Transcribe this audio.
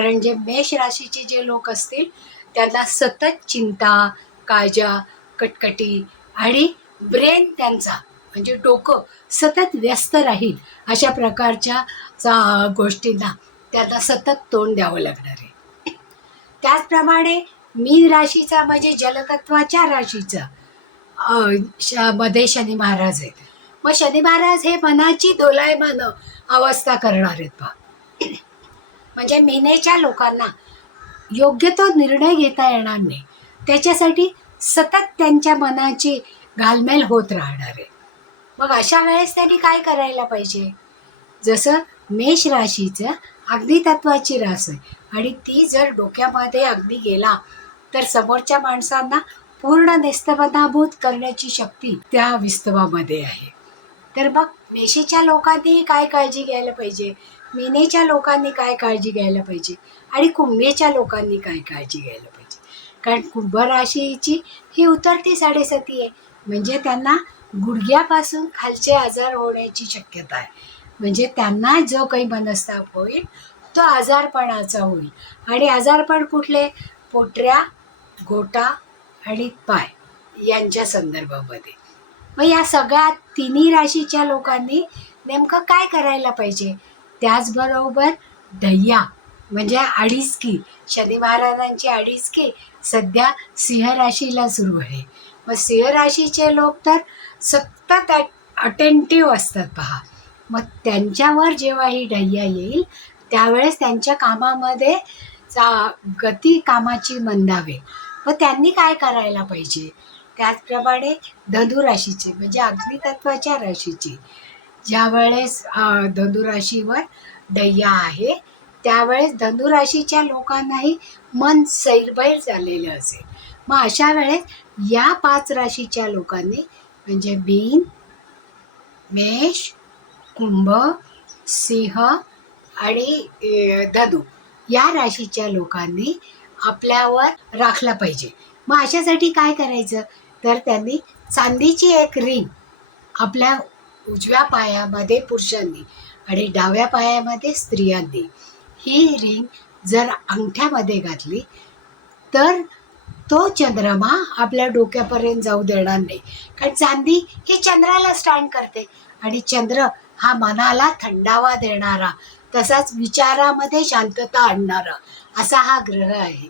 म्हणजे मेष राशीचे जे लोक असतील त्यांना सतत चिंता काळजा कटकटी आणि ब्रेन त्यांचा म्हणजे डोकं सतत व्यस्त राहील अशा प्रकारच्या गोष्टींना त्यांना सतत तोंड द्यावं लागणार आहे. त्याचप्रमाणे मीन राशीचा म्हणजे जलतत्वाच्या राशीचा श- मध्ये शनी महाराज आहेत. मग शनी महाराज हे मनाची दोलायमान अवस्था करणार आहेत बा. म्हणजे मेनेच्या लोकांना योग्य तो निर्णय घेता येणार नाही. त्याच्यासाठी सतत त्यांच्या मनाची घालमेल होत राहणार आहे. मग अशा वेळेस त्यांनी काय करायला पाहिजे? जसं मेष राशीचं अग्नितत्वाची रास आहे आणि ती जर डोक्यामध्ये अग्नी गेला तर समोरच्या माणसांना पूर्ण निस्तबनाभूत करण्याची शक्ती त्या विस्तवामध्ये आहे. तर मग मेषेच्या लोकांनीही काय काळजी घ्यायला पाहिजे? मेनेच्या लोकांनी काय काळजी घ्यायला पाहिजे? आणि कुंभेच्या लोकांनी काय काळजी घ्यायला पाहिजे? कारण कुंभ राशीची ही उतरती साडेसाती आहे. म्हणजे त्यांना गुडघ्यापासून खालचे आजार होण्याची शक्यता आहे. म्हणजे त्यांना जो काही मनस्ताप होईल तो आजारपणाचा होईल. आणि आजारपण कुठले? पोटऱ्या गोटा आणि पाय यांच्या संदर्भामध्ये. मग या सगळ्या तिन्ही राशीच्या लोकांनी नेमकं काय करायला पाहिजे? त्याचबरोबर दह्या म्हणजे अडीचकी शनी महाराजांची अडीचकी सध्या सिंह राशीला सुरू आहे. मग सिंह राशीचे लोक तर सतत अटेंटिव्ह असतात पहा. मग त्यांच्यावर जेव्हा ही ढय्या येईल त्यावेळेस त्यांच्या कामामध्ये चा गती कामाची मंदावे. मग त्यांनी काय करायला पाहिजे? त्याचप्रमाणे धनुराशीचे म्हणजे अग्नितत्वाच्या राशीची. ज्यावेळेस धनुराशीवर दय्या आहे त्यावेळेस धनुराशीच्या लोकांनाही मन सैरभैर झालेलं असेल. मग अशा वेळेस या पाच राशीच्या लोकांनी म्हणजे बीन मेष कुंभ सिंह आणि अं, धनु या राशीच्या लोकांनी आपल्यावर राखला पाहिजे. मग अशासाठी काय करायचं? तर त्यांनी चांदीची एक रिंग आपल्या उजव्या पायामध्ये पुरुषांनी आणि डाव्या पायामध्ये स्त्रियांनी ही रिंग जर अंगठ्यामध्ये घातली तर तो चंद्रमा आपल्या डोक्यापर्यंत जाऊ देणार नाही. कारण चांदी ही चंद्राला स्टँड करते आणि चंद्र हा मनाला थंडावा देणारा तसाच विचारामध्ये शांतता आणणारा असा हा ग्रह आहे.